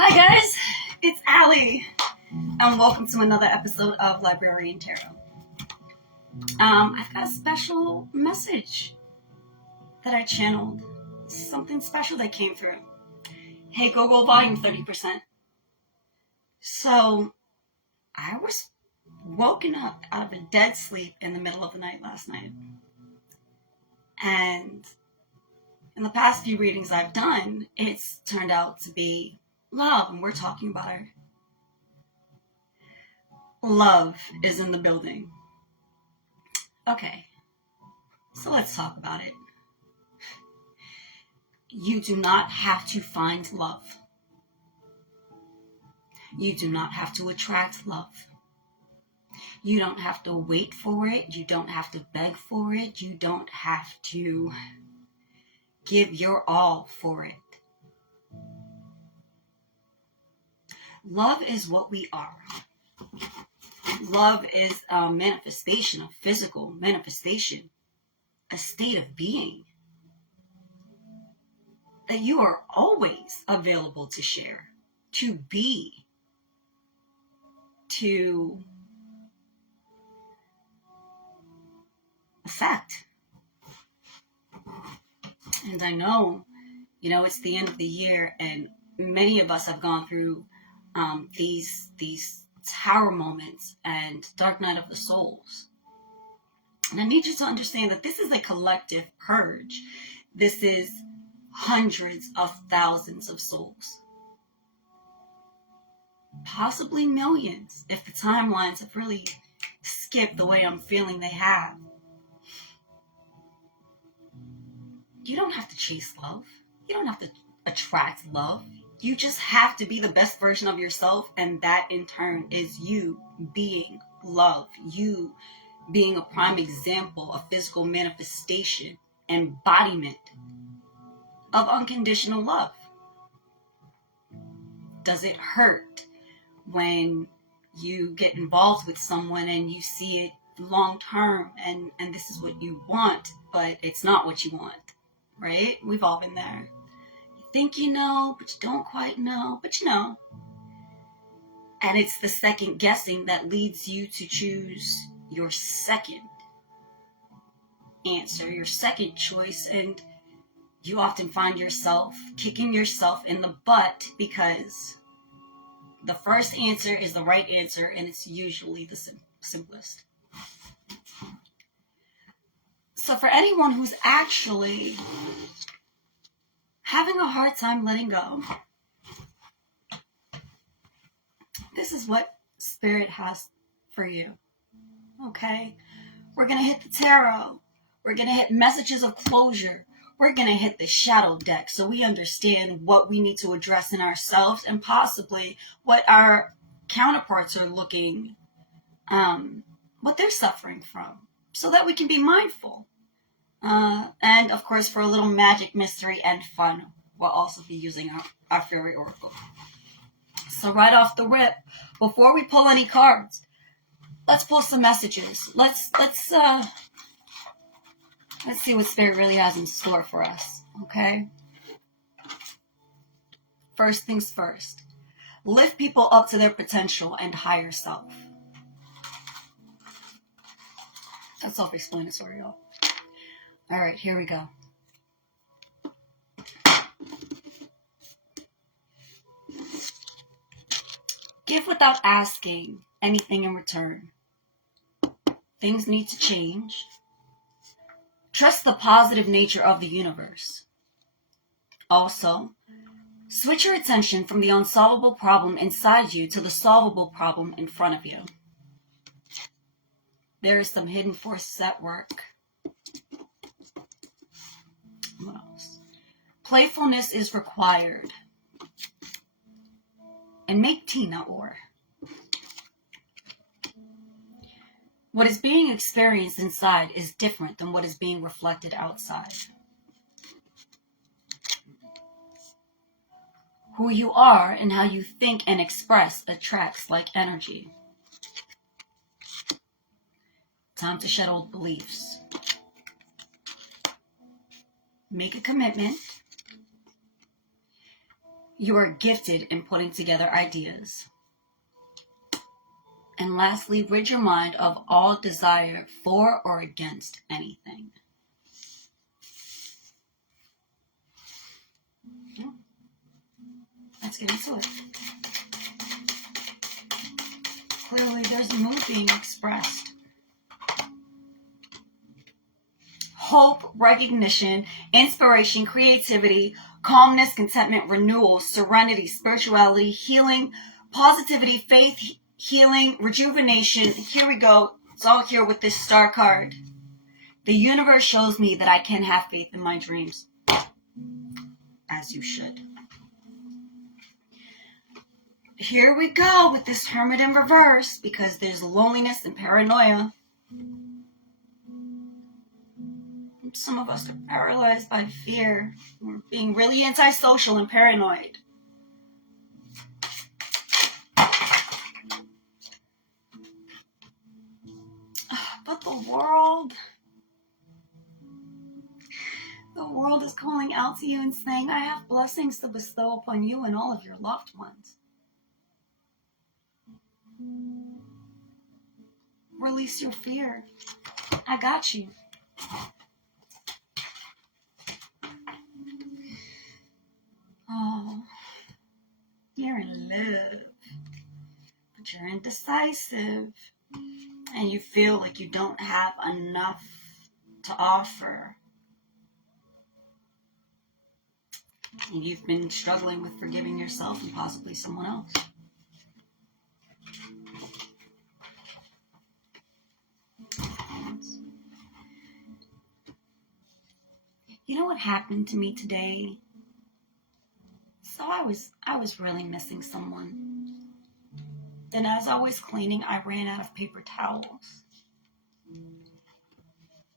Hi guys, it's Allie, and welcome to another episode of Librarian Tarot. I've got a special message that I channeled. Something special that came through. Hey Google, volume 30%. So, I was woken up out of a dead sleep in the middle of the night last night. And in the past few readings I've done, it's turned out to be love, and we're talking about it. Love is in the building. Okay, so let's talk about it. You do not have to find love. You do not have to attract love. You don't have to wait for it. You don't have to beg for it. You don't have to give your all for it. Love is what we are. Love is a manifestation, a physical manifestation, a state of being that you are always available to share, to be, to affect. And I know, it's the end of the year, and many of us have gone through these tower moments and dark night of the souls. And I need you to understand that this is a collective purge. This is hundreds of thousands of souls. Possibly millions, if the timelines have really skipped the way I'm feeling they have. You don't have to chase love. You don't have to attract love. You just have to be the best version of yourself, and that in turn is you being love. You being a prime example, a physical manifestation, embodiment of unconditional love. Does it hurt when you get involved with someone and you see it long term and this is what you want, but it's not what you want, right? We've all been there. You think you know, but you don't quite know, but you know. And it's the second guessing that leads you to choose your second answer, your second choice, and you often find yourself kicking yourself in the butt because the first answer is the right answer, and it's usually the simplest. So for anyone who's actually having a hard time letting go, this is what Spirit has for you. Okay? We're going to hit the tarot. We're going to hit messages of closure. We're going to hit the shadow deck so we understand what we need to address in ourselves and possibly what our counterparts are looking, what they're suffering from, so that we can be mindful. And of course, for a little magic, mystery, and fun, we'll also be using our fairy oracle. So right off the rip, before we pull any cards, let's pull some messages. Let's see what Spirit really has in store for us, okay? First things first. Lift people up to their potential and higher self. That's self-explanatory, y'all. All right, here we go. Give without asking anything in return. Things need to change. Trust the positive nature of the universe. Also, switch your attention from the unsolvable problem inside you to the solvable problem in front of you. There is some hidden forces at work. What else? Playfulness is required. And make tea, not war. What is being experienced inside is different than what is being reflected outside. Who you are and how you think and express attracts like energy. Time to shed old beliefs. Make a commitment. You are gifted in putting together ideas. And lastly, rid your mind of all desire for or against anything. Let's get into it. Clearly, there's a mood being expressed. Hope, recognition, inspiration, creativity, calmness, contentment, renewal, serenity, spirituality, healing, positivity, faith, healing, rejuvenation. Here we go. It's all here with this star card. The universe shows me that I can have faith in my dreams. As you should. Here we go with this Hermit in reverse, because there's loneliness and paranoia. Some of us are paralyzed by fear. We're being really antisocial and paranoid. But the world is calling out to you and saying, I have blessings to bestow upon you and all of your loved ones. Release your fear. I got you. Oh, you're in love, but you're indecisive, and you feel like you don't have enough to offer. And you've been struggling with forgiving yourself and possibly someone else. You know what happened to me today? So I was really missing someone. Then as I was cleaning, I ran out of paper towels.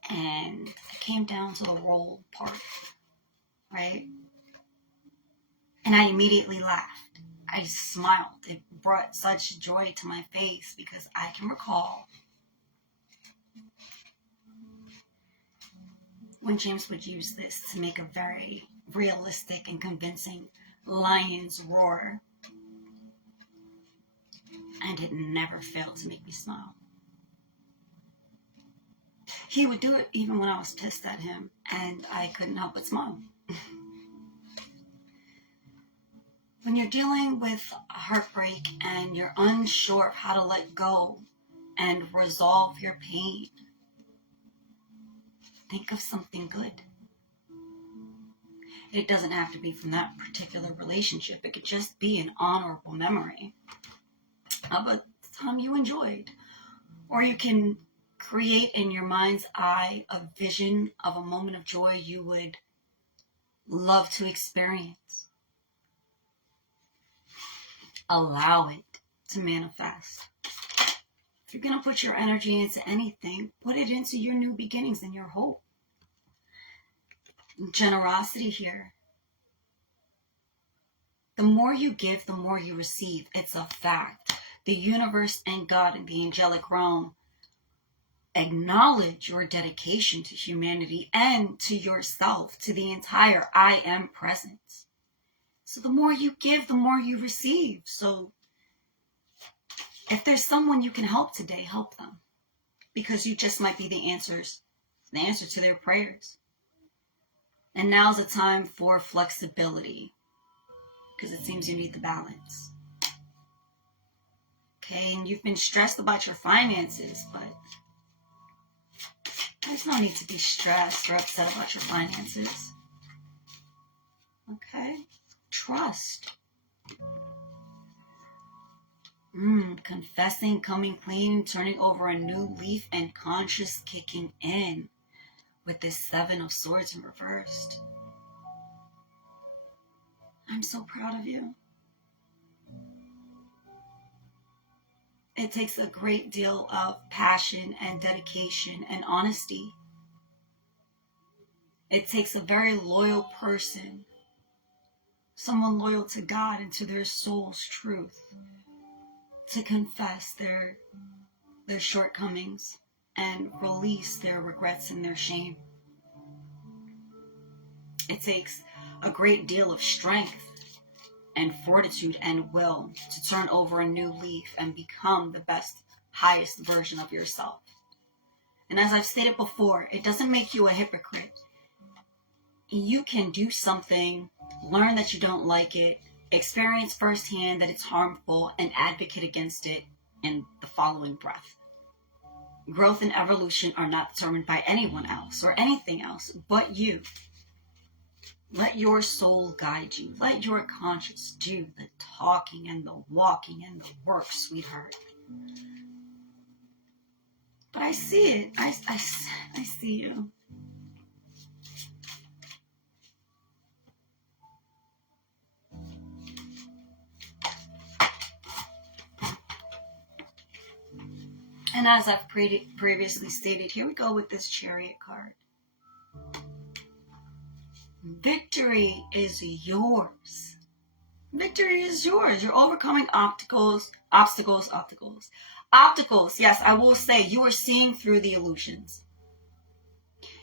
And I came down to the roll part, right? And I immediately laughed. I smiled. It brought such joy to my face because I can recall when James would use this to make a very realistic and convincing lion's roar. And it never failed to make me smile. He would do it even when I was pissed at him, and I couldn't help but smile. When you're dealing with heartbreak and you're unsure of how to let go and resolve your pain, think of something good. It doesn't have to be from that particular relationship. It could just be an honorable memory of a time you enjoyed. Or you can create in your mind's eye a vision of a moment of joy you would love to experience. Allow it to manifest. If you're going to put your energy into anything, put it into your new beginnings and your hope. Generosity here. The more you give, the more you receive. It's a fact. The universe and God and the angelic realm acknowledge your dedication to humanity and to yourself, to the entire I am presence. So the more you give, the more you receive. So if there's someone you can help today, help them. Because you just might be the answer to their prayers. And now's the time for flexibility. Because it seems you need the balance. Okay, and you've been stressed about your finances, but there's no need to be stressed or upset about your finances. Okay? Trust. Confessing, coming clean, turning over a new leaf, and conscious kicking in with this 7 of Swords in reversed. I'm so proud of you. It takes a great deal of passion and dedication and honesty. It takes a very loyal person, someone loyal to God and to their soul's truth, to confess their shortcomings and release their regrets and their shame. It takes a great deal of strength and fortitude and will to turn over a new leaf and become the best, highest version of yourself. And as I've stated before, it doesn't make you a hypocrite. You can do something, learn that you don't like it, experience firsthand that it's harmful, and advocate against it in the following breath. Growth and evolution are not determined by anyone else or anything else but you. Let your soul guide you. Let your conscience do the talking and the walking and the work, sweetheart. But I see it. I see you. And as I've previously stated, here we go with this Chariot card. Victory is yours. Victory is yours. You're overcoming obstacles. Yes, I will say you are seeing through the illusions.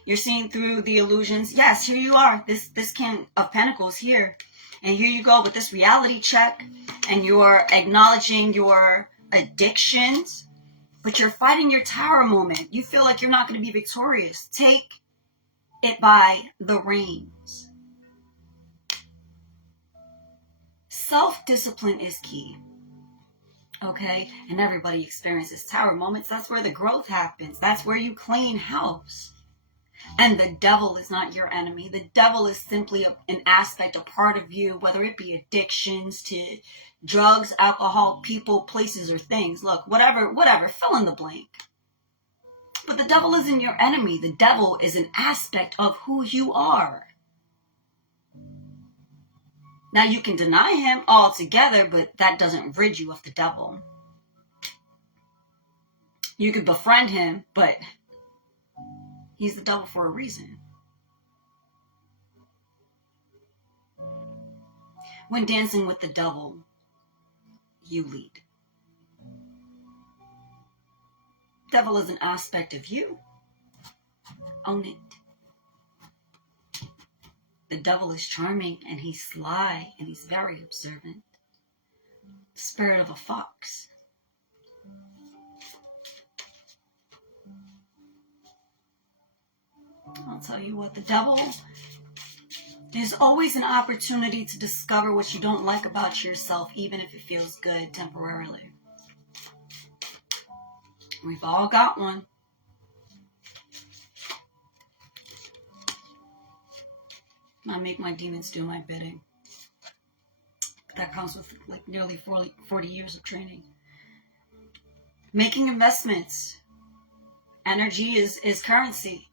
You're seeing through the illusions. Yes, here you are. This King of Pentacles here. And here you go with this reality check. And you're acknowledging your addictions. But you're fighting your tower moment. You feel like you're not going to be victorious. Take it by the reins. Self-discipline is key. Okay? And everybody experiences tower moments. That's where the growth happens. That's where you clean house. And the devil is not your enemy. The devil is simply an aspect, a part of you, whether it be addictions to drugs, alcohol, people, places, or things. Look, whatever, fill in the blank. But the devil isn't your enemy. The devil is an aspect of who you are. Now, you can deny him altogether, but that doesn't rid you of the devil. You can befriend him, but he's the devil for a reason. When dancing with the devil, you lead. Devil is an aspect of you. Own it. The devil is charming and he's sly and he's very observant. Spirit of a fox. I'll tell you what, the devil, there's always an opportunity to discover what you don't like about yourself, even if it feels good temporarily. We've all got one. I make my demons do my bidding. That comes with like nearly 40 years of training. Making investments. Energy is currency.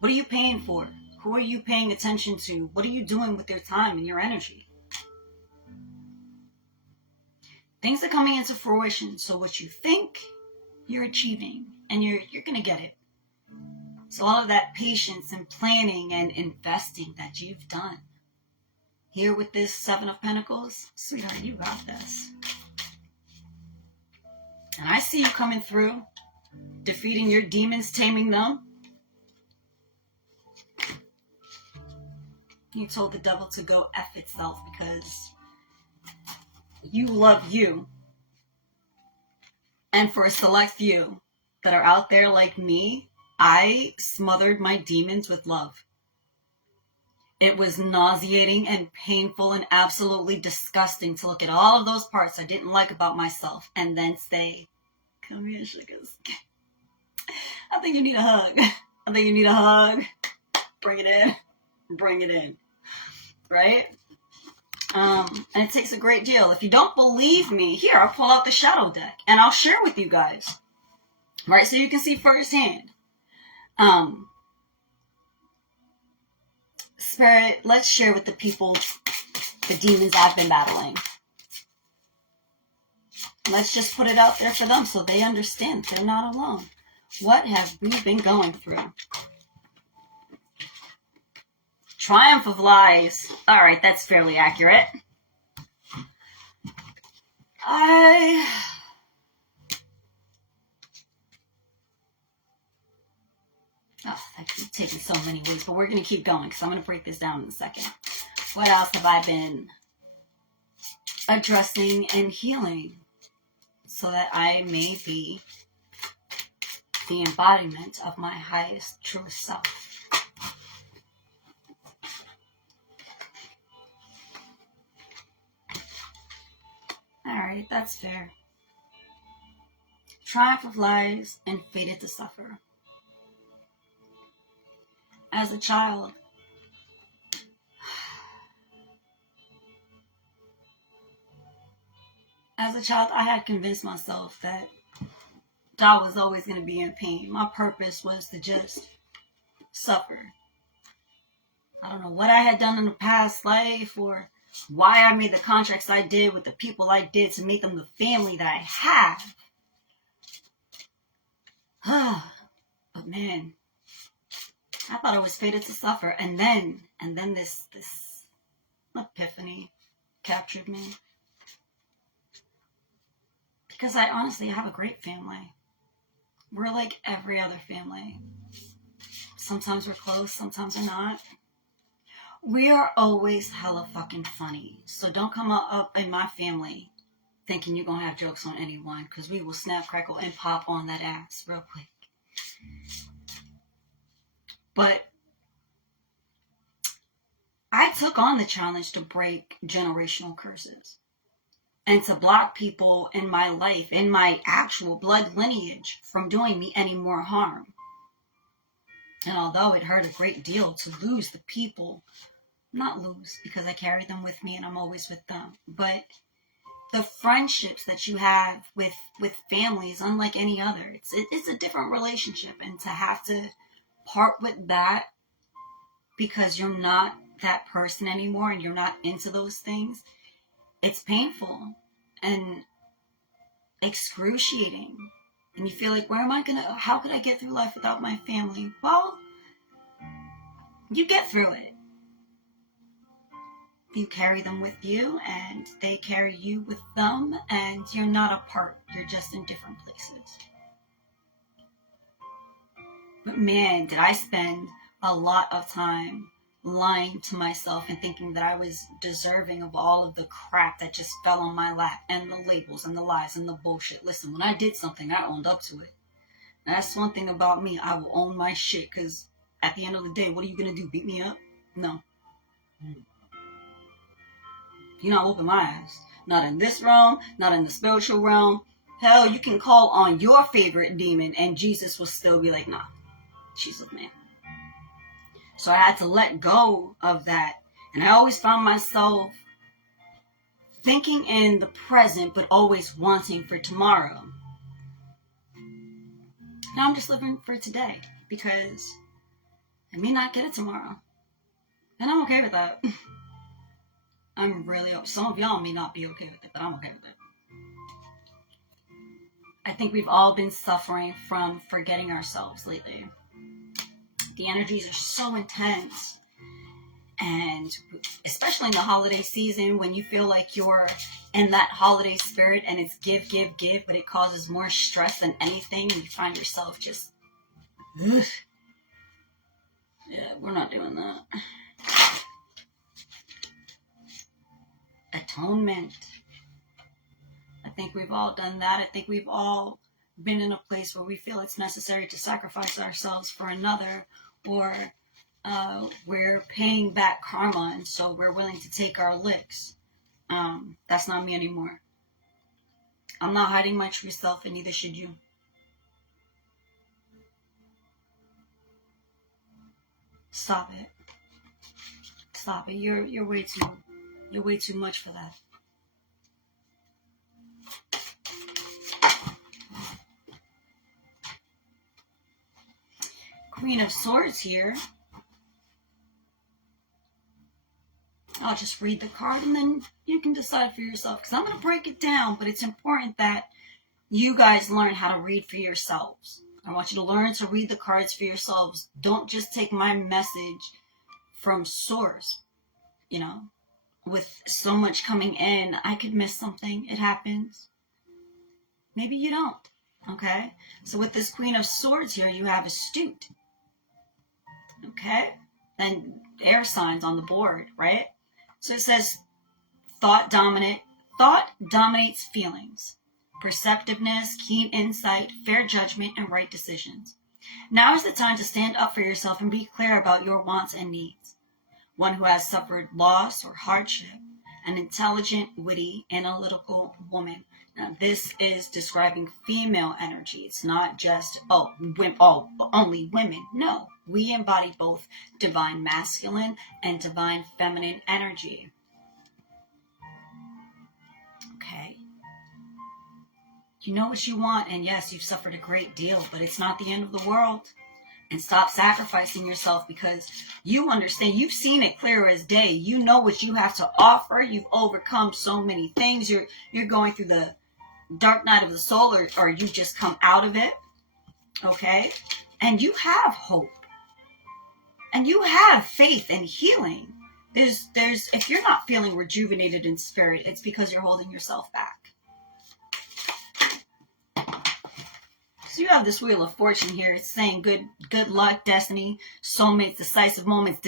What are you paying for? Who are you paying attention to? What are you doing with your time and your energy? Things are coming into fruition. So what you think, you're achieving. And you're going to get it. So all of that patience and planning and investing that you've done. Here with this Seven of Pentacles, sweetheart, you got this. And I see you coming through, defeating your demons, taming them. You told the devil to go F itself because you love you. And for a select few that are out there like me, I smothered my demons with love. It was nauseating and painful and absolutely disgusting to look at all of those parts I didn't like about myself and then say, come here, sugars. I think you need a hug. I think you need a hug. Bring it in. Bring it in. Right? And it takes a great deal. If you don't believe me, here, I'll pull out the shadow deck and I'll share with you guys. Right? So you can see firsthand. Spirit, let's share with the people the demons I've been battling. Let's just put it out there for them so they understand they're not alone. What have we been going through? Triumph of lies. All right, that's fairly accurate. That could take it so many ways, but we're going to keep going because I'm going to break this down in a second. What else have I been addressing and healing so that I may be the embodiment of my highest, truest self. Alright, that's fair. Triumph of lies and fated to suffer. As a child, I had convinced myself that I was always going to be in pain. My purpose was to just suffer. I don't know what I had done in the past life or why I made the contracts I did with the people I did to make them the family that I have. But man, I thought I was fated to suffer. And then this epiphany captured me. Because I honestly have a great family. We're like every other family. Sometimes we're close, sometimes we're not. We are always hella fucking funny. So don't come up in my family thinking you're going to have jokes on anyone. Because we will snap, crackle, and pop on that ass real quick. But I took on the challenge to break generational curses. And to block people in my life, in my actual blood lineage, from doing me any more harm. And although it hurt a great deal to lose the people, not lose because I carry them with me and I'm always with them, but the friendships that you have with families, unlike any other, it's a different relationship. And to have to part with that because you're not that person anymore and you're not into those things, it's painful and excruciating. And you feel like, how could I get through life without my family? Well, you get through it. You carry them with you and they carry you with them, and you're not apart. You're just in different places. But man, did I spend a lot of time lying to myself and thinking that I was deserving of all of the crap that just fell on my lap, and the labels and the lies and the bullshit. Listen, when I did something, I owned up to it. And that's one thing about me. I will own my shit, because at the end of the day, what are you going to do? Beat me up? No. You're not whooping my ass. Not in this realm, not in the spiritual realm. Hell, you can call on your favorite demon and Jesus will still be like, nah, she's with me. So I had to let go of that. And I always found myself thinking in the present, but always wanting for tomorrow. Now I'm just living for today because I may not get it tomorrow. And I'm okay with that. Some of y'all may not be okay with it, but I'm okay with it. I think we've all been suffering from forgetting ourselves lately. The energies are so intense. And especially in the holiday season, when you feel like you're in that holiday spirit and it's give, but it causes more stress than anything, and you find yourself just, ugh. Yeah, we're not doing that. Atonement. I think we've all done that. I think we've all been in a place where we feel it's necessary to sacrifice ourselves for another, or we're paying back karma, and so we're willing to take our licks. That's not me anymore. I'm not hiding my true self, and neither should you. Stop it. Stop it. You're way too much for that. Queen of Swords here. I'll just read the card and then you can decide for yourself, because I'm going to break it down, but it's important that you guys learn how to read for yourselves. I want you to learn to read the cards for yourselves. Don't just take my message from source. You know, with so much coming in, I could miss something. It happens. Maybe you don't. Okay? So with this Queen of Swords here, you have astute. Okay? And air signs on the board, right? So it says thought dominant, Thought dominates feelings. Perceptiveness, keen insight, fair judgment, and right decisions. Now is the time to stand up for yourself and be clear about your wants and needs. One who has suffered loss or hardship, an intelligent, witty, analytical woman. Now, this is describing female energy. It's not just, only women. No, we embody both divine masculine and divine feminine energy. Okay. You know what you want, and yes, you've suffered a great deal, but it's not the end of the world. And stop sacrificing yourself, because you understand, you've seen it clear as day. You know what you have to offer. You've overcome so many things. You're going through the dark night of the soul, or you've just come out of it. Okay? And you have hope. And you have faith and healing. There's if you're not feeling rejuvenated in spirit, it's because you're holding yourself back. So you have this Wheel of Fortune here. It's saying good luck, destiny, soulmates, decisive moments,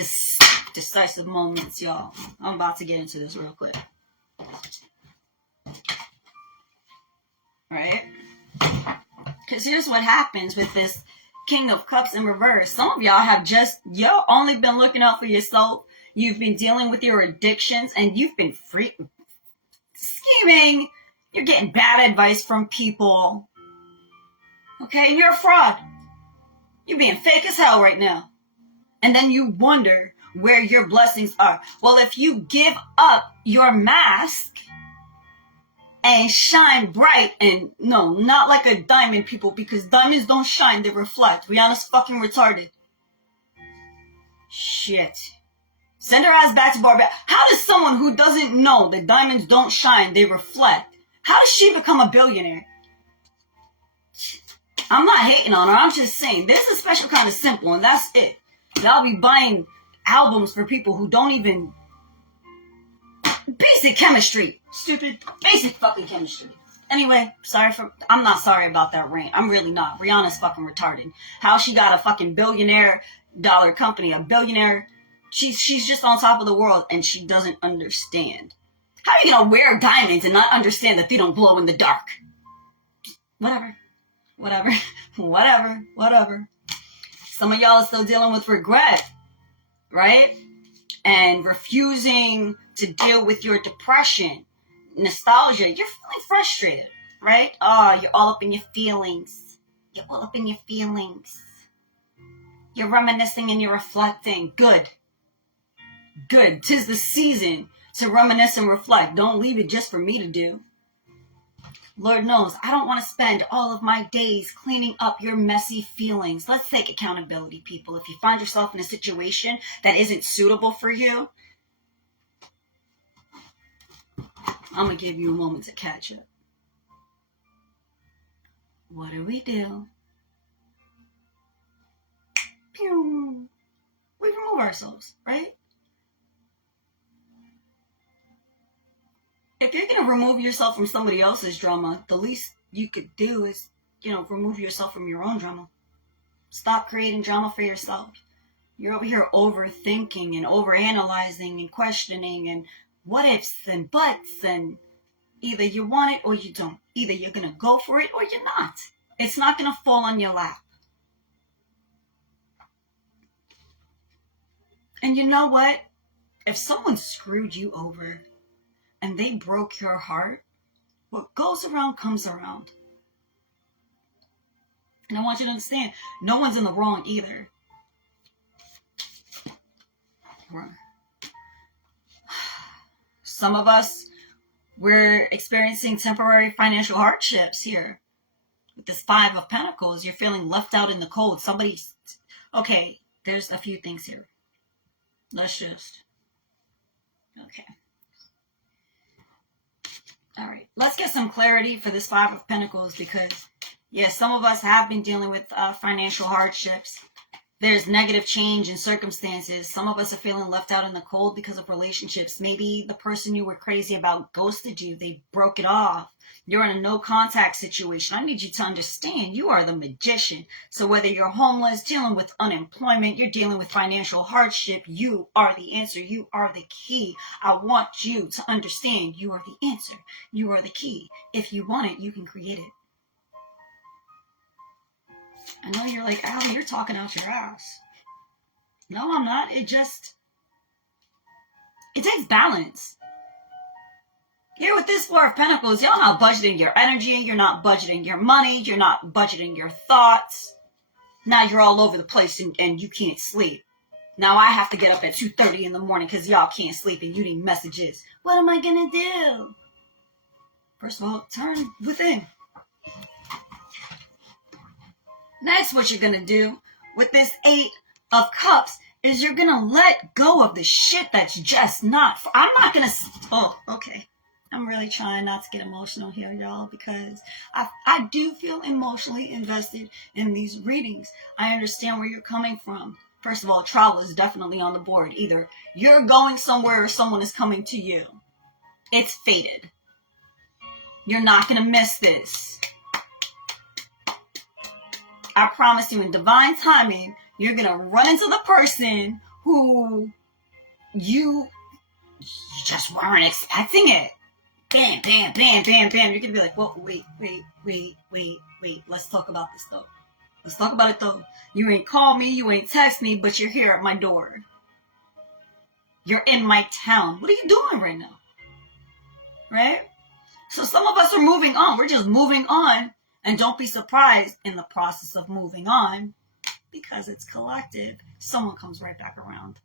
decisive moments, y'all. I'm about to get into this real quick. Right? Because here's what happens with this King of Cups in reverse. Some of y'all have y'all only been looking out for yourself. You've been dealing with your addictions, and you've been scheming. You're getting bad advice from people. Okay, and you're a fraud. You're being fake as hell right now. And then you wonder where your blessings are. Well, if you give up your mask and shine bright, and no, not like a diamond, people, because diamonds don't shine, they reflect. Rihanna's fucking retarded. Shit. Send her ass back to Barbados. How does someone who doesn't know that diamonds don't shine, they reflect, how does she become a billionaire? I'm not hating on her. I'm just saying there's a special kind of simple, and that's it. Y'all be buying albums for people who don't even... Basic chemistry. Stupid. Basic fucking chemistry. Anyway, I'm not sorry about that rant. I'm really not. Rihanna's fucking retarded. How she got a fucking $billion company, a billionaire... She's just on top of the world, and she doesn't understand. How are you gonna wear diamonds and not understand that they don't glow in the dark? Whatever. Some of y'all are still dealing with regret, right? And refusing to deal with your depression, nostalgia. You're feeling frustrated, right? Oh, you're all up in your feelings. You're reminiscing and you're reflecting. Good. 'Tis the season to reminisce and reflect. Don't leave it just for me to do. Lord knows, I don't want to spend all of my days cleaning up your messy feelings. Let's take accountability, people. If you find yourself in a situation that isn't suitable for you, I'm going to give you a moment to catch up. What do? Pew. We remove ourselves, right? If you're going to remove yourself from somebody else's drama, the least you could do is, remove yourself from your own drama. Stop creating drama for yourself. You're over here overthinking and overanalyzing and questioning and what ifs and buts, and either you want it or you don't. Either you're going to go for it or you're not. It's not going to fall on your lap. And you know what? If someone screwed you over and they broke your heart, what goes around comes around. And I want you to understand, no one's in the wrong either. Some of us, we're experiencing temporary financial hardships here. With this 5 of Pentacles, you're feeling left out in the cold. Okay, there's a few things here. Okay. All right, let's get some clarity for this 5 of Pentacles, because, yes, some of us have been dealing with financial hardships. There's negative change in circumstances. Some of us are feeling left out in the cold because of relationships. Maybe the person you were crazy about ghosted you. They broke it off. You're in a no contact situation. I need you to understand you are the magician. So whether you're homeless, dealing with unemployment, you're dealing with financial hardship, you are the answer. You are the key. I want you to understand you are the answer. You are the key. If you want it, you can create it. I know you're like, Allie, you're talking out your ass. No, I'm not. It takes balance. Here with this Four of Pentacles, y'all not budgeting your energy. You're not budgeting your money. You're not budgeting your thoughts. Now you're all over the place and you can't sleep. Now I have to get up at 2:30 in the morning because y'all can't sleep and you need messages. What am I going to do? First of all, turn within. Next, what you're going to do with this Eight of Cups is you're going to let go of the shit that's just not. I'm not going to. Oh, okay. I'm really trying not to get emotional here, y'all, because I do feel emotionally invested in these readings. I understand where you're coming from. First of all, travel is definitely on the board. Either you're going somewhere or someone is coming to you. It's fated. You're not going to miss this. I promise you, in divine timing, you're going to run into the person who you just weren't expecting it. Bam, bam, bam, bam, bam. You're going to be like, well, wait. Let's talk about this, though. Let's talk about it, though. You ain't call me, you ain't text me, but you're here at my door. You're in my town. What are you doing right now? Right? So some of us are moving on. We're just moving on. And don't be surprised in the process of moving on, because it's collective. Someone comes right back around.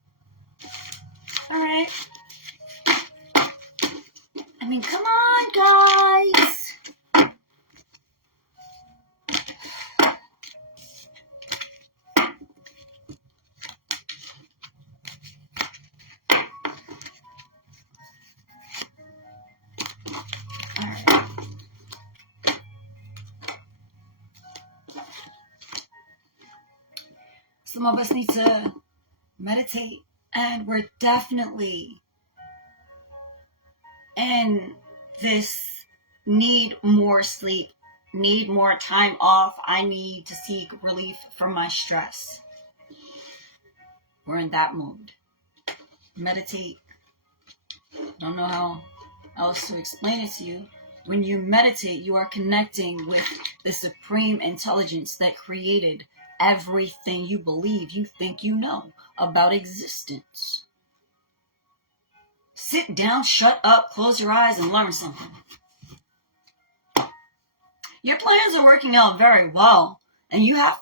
All right. I mean, come on, guys. All right. Some of us need to meditate, and we're definitely in this need more sleep, need more time off. I need to seek relief from my stress. We're in that mood. Meditate. Don't know how else to explain it to you. When you meditate, you are connecting with the supreme intelligence that created everything you believe, you think you know about existence. Sit down, shut up, close your eyes, and learn something. Your plans are working out very well, and you have,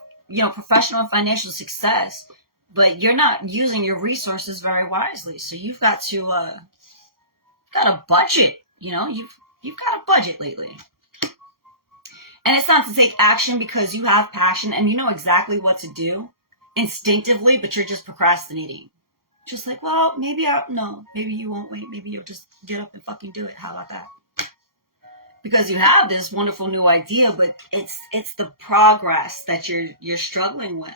professional and financial success, but you're not using your resources very wisely. So you've got to, got a budget. You've got a budget lately. And it's not to take action because you have passion and you know exactly what to do instinctively, but you're just procrastinating. Just like, well, maybe you won't wait. Maybe you'll just get up and fucking do it. How about that? Because you have this wonderful new idea, but it's the progress that you're struggling with.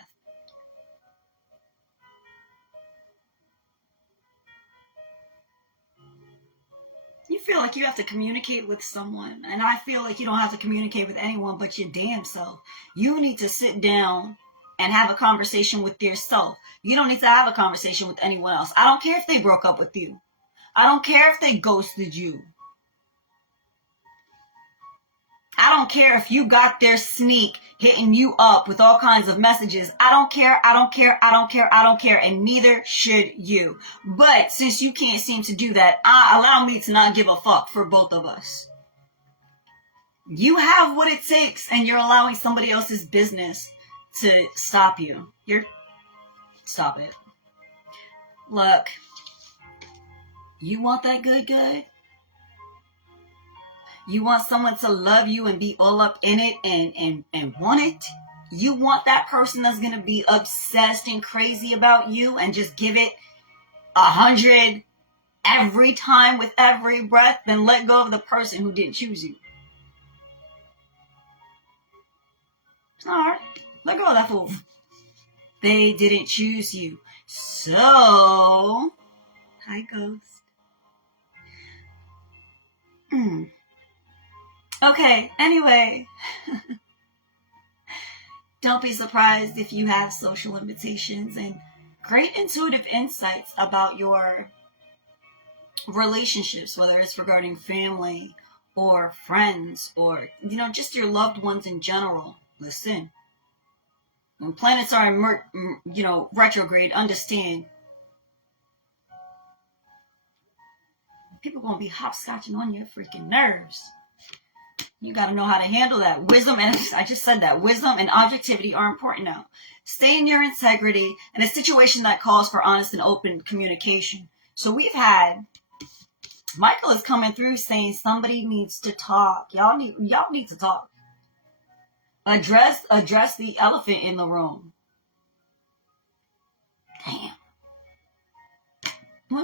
You feel like you have to communicate with someone, and I feel like you don't have to communicate with anyone but your damn self. You need to sit down and have a conversation with yourself. You don't need to have a conversation with anyone else. I don't care if they broke up with you. I don't care if they ghosted you. I don't care if you got their sneak hitting you up with all kinds of messages. I don't care, and neither should you. But since you can't seem to do that, allow me to not give a fuck for both of us. You have what it takes, and you're allowing somebody else's business to stop you. Stop it. Look, you want that good? You want someone to love you and be all up in it and want it? You want that person that's going to be obsessed and crazy about you and just give it 100 every time with every breath? Then let go of the person who didn't choose you. All right. Let go of that fool. They didn't choose you. So, hi, Ghost. Okay, anyway. Don't be surprised if you have social limitations and great intuitive insights about your relationships, whether it's regarding family or friends or, just your loved ones in general. Listen, when planets are in, retrograde, understand people gonna be hopscotching on your freaking nerves. You got to know how to handle that. Wisdom, and I just said that, wisdom and objectivity are important now. Stay in your integrity in a situation that calls for honest and open communication. So we've had, Michael is coming through saying somebody needs to talk. Y'all need to talk. Address the elephant in the room. Damn.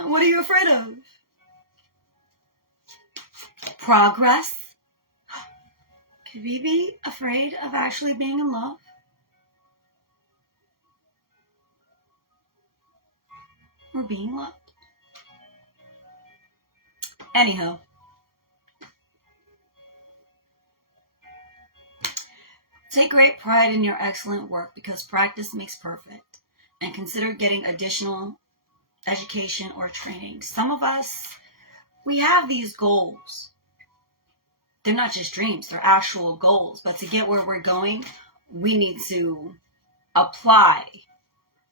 What are you afraid of? Progress. Could we be afraid of actually being in love? Or being loved? Anyhow. Take great pride in your excellent work because practice makes perfect. And consider getting additional education or training. Some of us, we have these goals. They're not just dreams, they're actual goals. But to get where we're going, we need to apply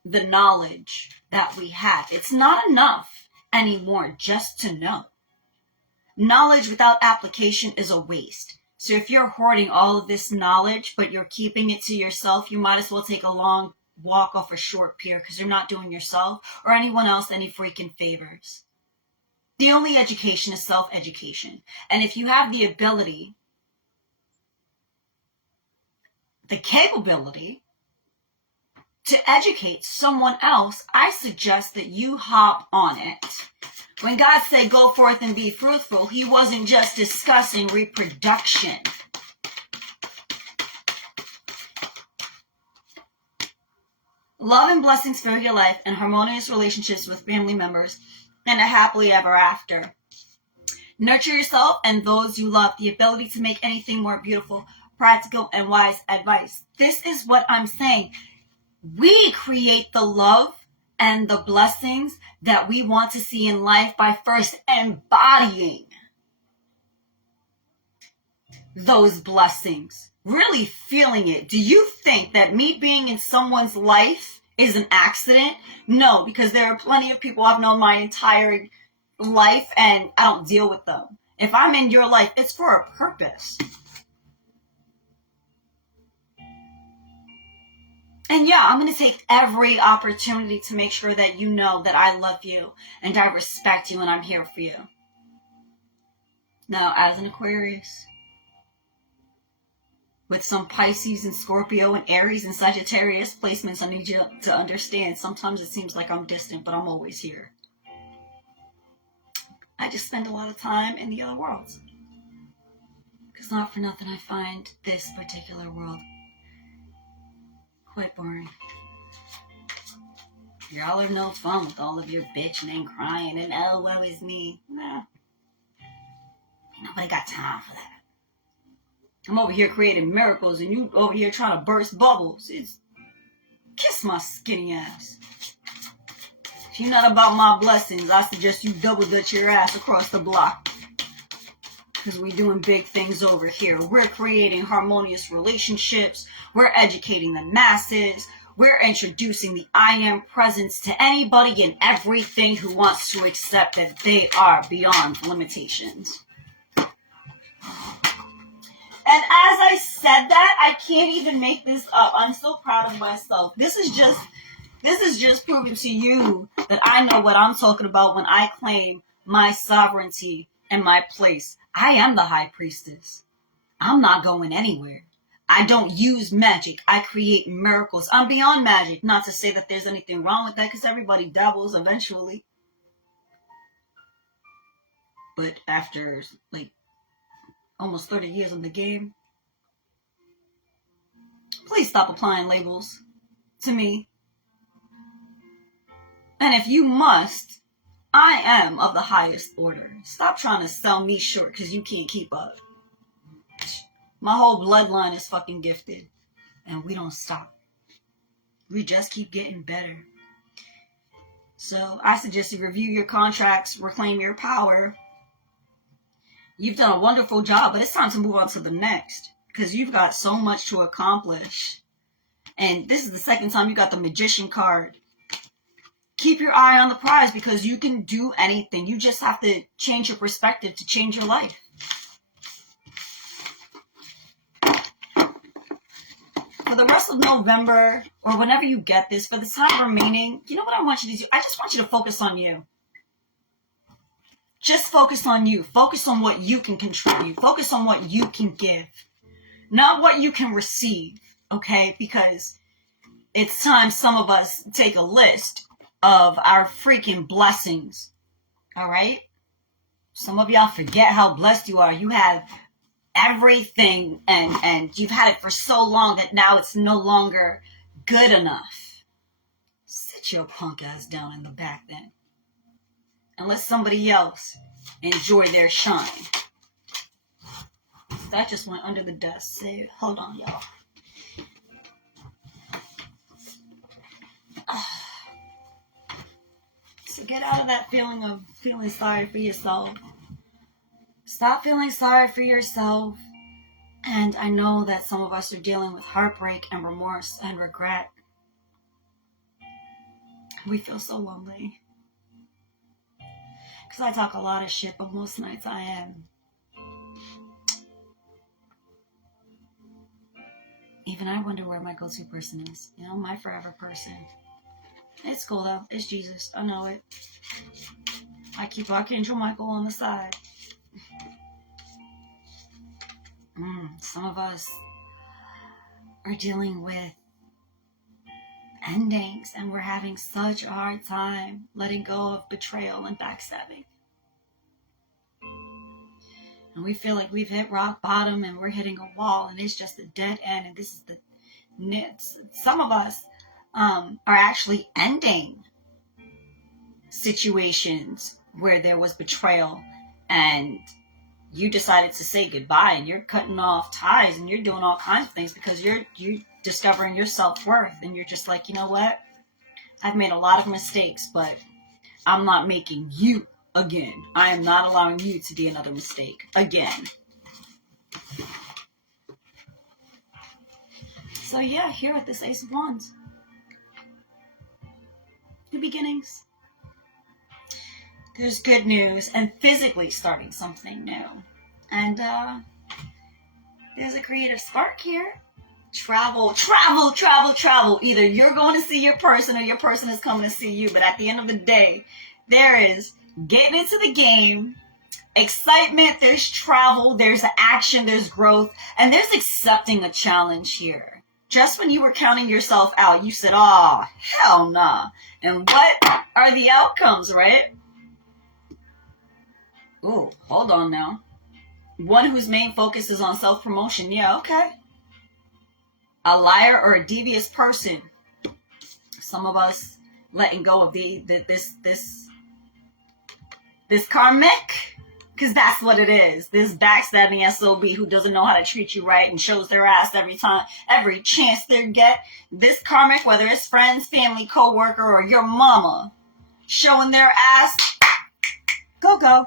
the knowledge that we have. It's not enough anymore just to know. Knowledge without application is a waste. So if you're hoarding all of this knowledge, but you're keeping it to yourself, you might as well take a long walk off a short pier because you're not doing yourself or anyone else any freaking favors. The only education is self-education. And if you have the ability, the capability to educate someone else, I suggest that you hop on it. When God said, go forth and be fruitful, he wasn't just discussing reproduction. Love and blessings fill your life and harmonious relationships with family members and a happily ever after. Nurture yourself and those you love, the ability to make anything more beautiful, practical, and wise advice. This is what I'm saying. We create the love and the blessings that we want to see in life by first embodying those blessings, really feeling it. Do you think that me being in someone's life is an accident? No, because there are plenty of people I've known my entire life and I don't deal with them. If I'm in your life, it's for a purpose. And yeah, I'm going to take every opportunity to make sure that you know that I love you and I respect you and I'm here for you. Now, as an Aquarius, with some Pisces and Scorpio and Aries and Sagittarius placements, I need you to understand. Sometimes it seems like I'm distant, but I'm always here. I just spend a lot of time in the other worlds. Because not for nothing, I find this particular world quite boring. Y'all are no fun with all of your bitching and crying and oh, woe is me. Nah. Ain't nobody got time for that. I'm over here creating miracles and you over here trying to burst bubbles. Kiss my skinny ass. If you're not about my blessings, I suggest you double dutch your ass across the block. Because we're doing big things over here. We're creating harmonious relationships. We're educating the masses. We're introducing the I am presence to anybody and everything who wants to accept that they are beyond limitations. And as I said that, I can't even make this up. I'm so proud of myself. This is just proving to you that I know what I'm talking about when I claim my sovereignty and my place. I am the high priestess. I'm not going anywhere. I don't use magic. I create miracles. I'm beyond magic. Not to say that there's anything wrong with that, because everybody dabbles eventually. But after, almost 30 years in the game, please stop applying labels to me. And if you must, I am of the highest order. Stop trying to sell me short because you can't keep up. My whole bloodline is fucking gifted. And we don't stop. We just keep getting better. So I suggest you review your contracts, reclaim your power. You've done a wonderful job, but it's time to move on to the next. Because you've got so much to accomplish. And this is the second time you got the Magician card. Keep your eye on the prize because you can do anything. You just have to change your perspective to change your life. For the rest of November, or whenever you get this, for the time remaining, you know what I want you to do? I just want you to focus on you. Just focus on you. Focus on what you can contribute. Focus on what you can give. Not what you can receive, okay? Because it's time some of us take a list of our freaking blessings, all right? Some of y'all forget how blessed you are. You have everything, and you've had it for so long that now it's no longer good enough. Sit your punk ass down in the back then. And let somebody else enjoy their shine. That just went under the desk. Hold on, y'all. So get out of that feeling of feeling sorry for yourself. Stop feeling sorry for yourself. And I know that some of us are dealing with heartbreak and remorse and regret. We feel so lonely. Because I talk a lot of shit, but most nights I am. Even I wonder where my go-to person is. You know, my forever person. It's cool though. It's Jesus. I know it. I keep Archangel Michael on the side. Some of us are dealing with endings, and we're having such a hard time letting go of betrayal and backstabbing. And we feel like we've hit rock bottom and we're hitting a wall and it's just a dead end, and this is the nits. Some of us are actually ending situations where there was betrayal and you decided to say goodbye, and you're cutting off ties and you're doing all kinds of things because you're discovering your self-worth, and you're just like, you know what? I've made a lot of mistakes, but I'm not making you again. I am not allowing you to be another mistake again. So yeah, here with this Ace of Wands. New beginnings. There's good news and physically starting something new. And there's a creative spark here. Travel. Either you're going to see your person or your person is coming to see you. But at the end of the day, there is getting into the game, excitement, there's travel, there's action, there's growth, and there's accepting a challenge here. Just when you were counting yourself out, you said, oh, hell nah. And what are the outcomes, right? Ooh, hold on now. One whose main focus is on self-promotion. Yeah, okay. A liar or a devious person. Some of us letting go of this karmic, because that's what it is. This backstabbing SOB who doesn't know how to treat you right and shows their ass every time, every chance they get. This karmic, whether it's friends, family, co-worker, or your mama, showing their ass. Go.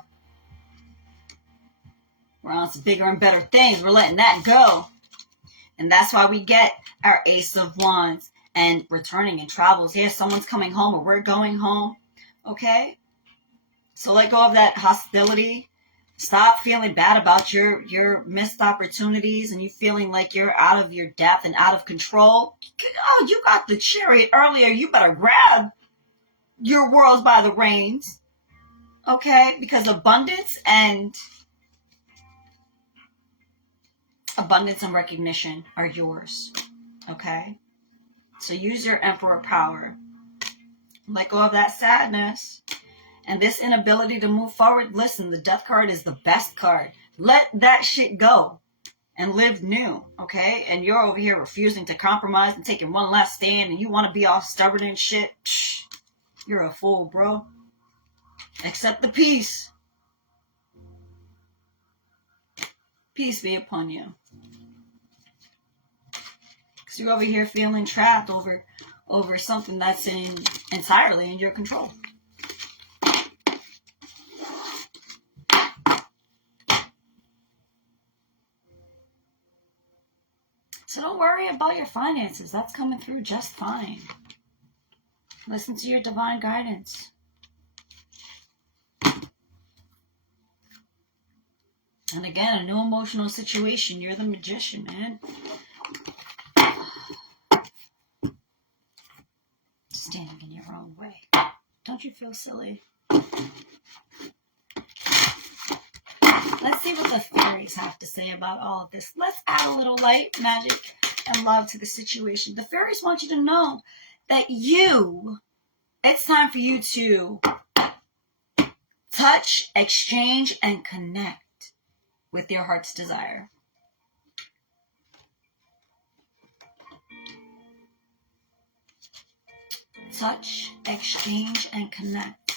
We're on to bigger and better things. We're letting that go. And that's why we get our Ace of Wands and returning in travels. Yeah, someone's coming home or we're going home. Okay? So let go of that hostility. Stop feeling bad about your missed opportunities and you feeling like you're out of your depth and out of control. Oh, you got the Chariot earlier. You better grab your world by the reins. Okay? Because abundance and recognition are yours. Okay? So use your Emperor power. Let go of that sadness. And this inability to move forward. Listen, the Death card is the best card. Let that shit go. And live new. Okay? And you're over here refusing to compromise and taking one last stand. And you want to be all stubborn and shit. Psh. You're a fool, bro. Accept the peace. Peace be upon you. Because you're over here feeling trapped over something that's entirely in your control. So don't worry about your finances. That's coming through just fine. Listen to your divine guidance. And again, a new emotional situation. You're the magician, man. Standing in your own way. Don't you feel silly? Let's see what the fairies have to say about all of this. Let's add a little light, magic, and love to the situation. The fairies want you to know that it's time for you to touch, exchange, and connect with your heart's desire. Touch, exchange, and connect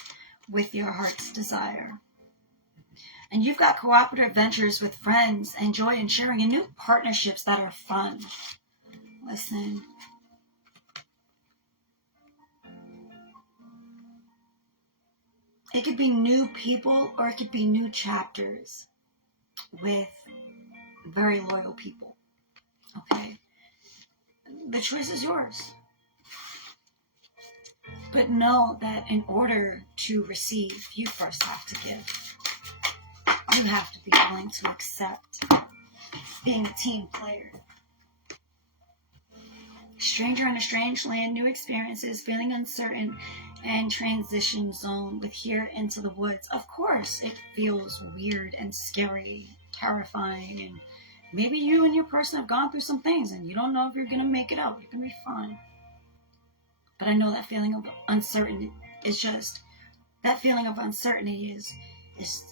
with your heart's desire. And you've got cooperative ventures with friends and joy in sharing and new partnerships that are fun. Listen. It could be new people or it could be new chapters with very loyal people. Okay? The choice is yours. But know that in order to receive, you first have to give. You have to be willing to accept being a team player. Stranger in a strange land, new experiences, feeling uncertain, and transition zone with here into the woods. Of course, it feels weird and scary, terrifying, and maybe you and your person have gone through some things and you don't know if you're going to make it out. You're going to be fine. But I know that feeling of uncertainty is just, that feeling of uncertainty is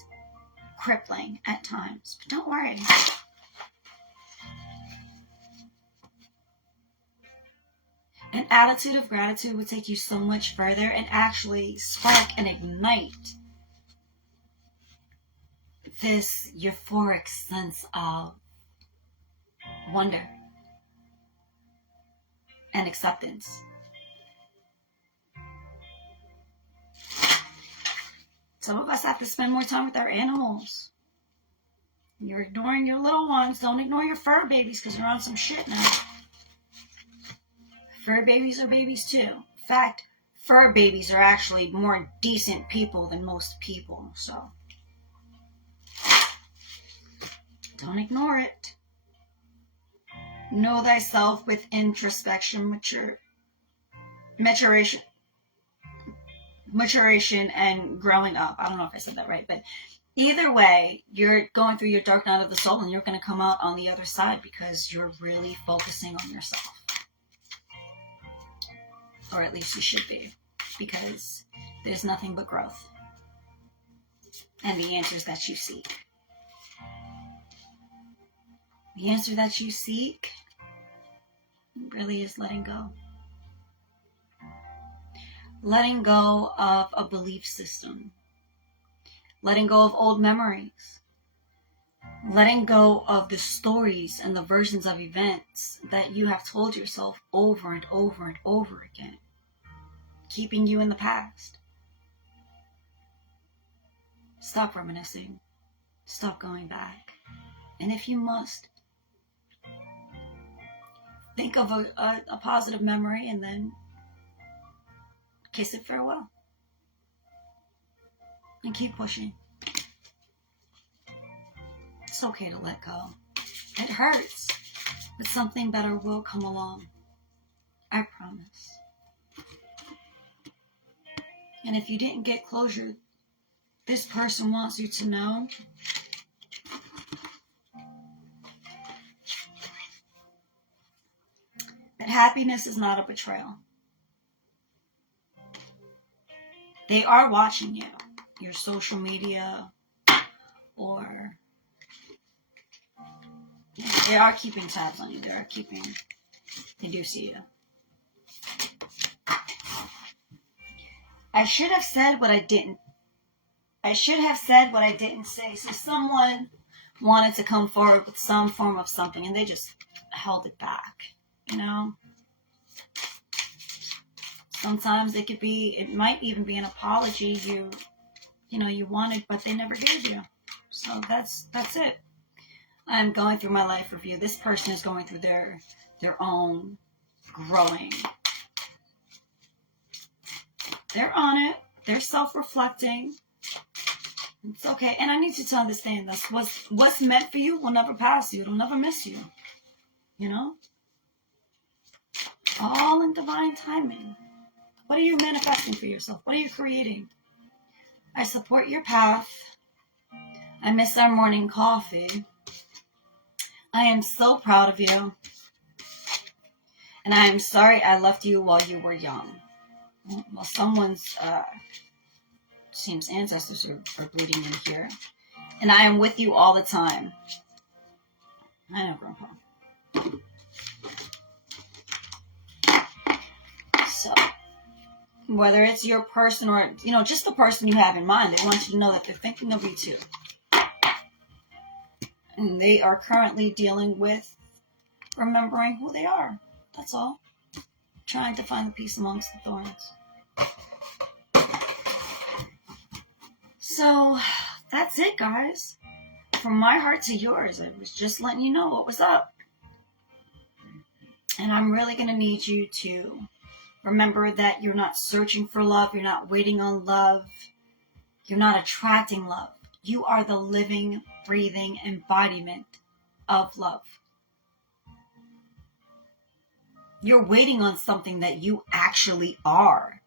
crippling at times. But don't worry. An attitude of gratitude would take you so much further and actually spark and ignite this euphoric sense of wonder and acceptance. Some of us have to spend more time with our animals. You're ignoring your little ones. Don't ignore your fur babies because you're on some shit now. Fur babies are babies too. In fact, fur babies are actually more decent people than most people. So don't ignore it. Know thyself with introspection, maturation, and growing up. I don't know if I said that right, but either way, you're going through your dark night of the soul and you're going to come out on the other side because you're really focusing on yourself. Or at least you should be, because there's nothing but growth and the answers that you seek. The answer that you seek really is letting go. Letting go of a belief system. Letting go of old memories. Letting go of the stories and the versions of events that you have told yourself over and over and over again, keeping you in the past. Stop reminiscing. Stop going back. And if you must, think of a positive memory and then kiss it farewell. And keep pushing. It's okay to let go. It hurts, but something better will come along. I promise. And if you didn't get closure, this person wants you to know that happiness is not a betrayal. They are watching you, your social media, or they are keeping tabs on you. They do see you. I should have said what I didn't. I should have said what I didn't say. So someone wanted to come forward with some form of something and they just held it back, you know? Sometimes it might even be an apology you wanted, but they never gave you. So that's it. I'm going through my life review. This person is going through their own growing. They're on it. They're self-reflecting. It's okay. And I need you to understand this. What's meant for you will never pass you. It'll never miss you. You know? All in divine timing. What are you manifesting for yourself? What are you creating? I support your path. I miss our morning coffee. I am so proud of you. And I am sorry I left you while you were young. Well, someone's, seems ancestors are bleeding in here. And I am with you all the time. I know, Grandpa. So, whether it's your person or, just the person you have in mind, they want you to know that they're thinking of you too. And they are currently dealing with remembering who they are. That's all. Trying to find the peace amongst the thorns. So, that's it, guys. From my heart to yours, I was just letting you know what was up. And I'm really going to need you to remember that you're not searching for love. You're not waiting on love. You're not attracting love. You are the living, breathing embodiment of love. You're waiting on something that you actually are.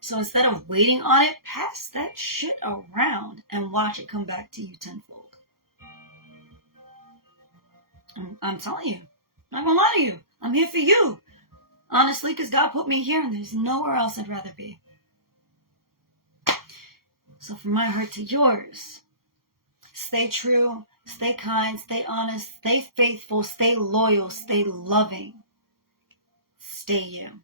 So instead of waiting on it, pass that shit around and watch it come back to you tenfold. I'm telling you. I'm not going to lie to you. I'm here for you. Honestly, because God put me here and there's nowhere else I'd rather be. So from my heart to yours, stay true, stay kind, stay honest, stay faithful, stay loyal, stay loving. Stay you.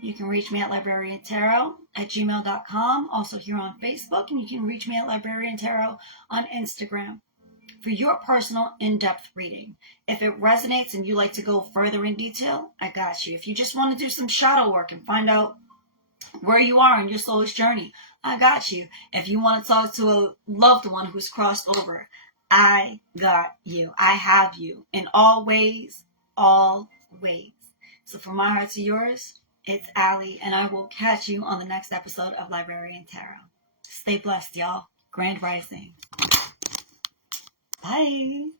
You can reach me at librariantarot@gmail.com. Also here on Facebook. And you can reach me at librariantarot on Instagram for your personal in-depth reading. If it resonates and you like to go further in detail, I got you. If you just want to do some shadow work and find out where you are in your soul's journey, I got you. If you want to talk to a loved one who's crossed over, I got you. I have you in all ways, all ways. So from my heart to yours, it's Allie, and I will catch you on the next episode of Librarian Tarot. Stay blessed, y'all. Grand Rising. Bye.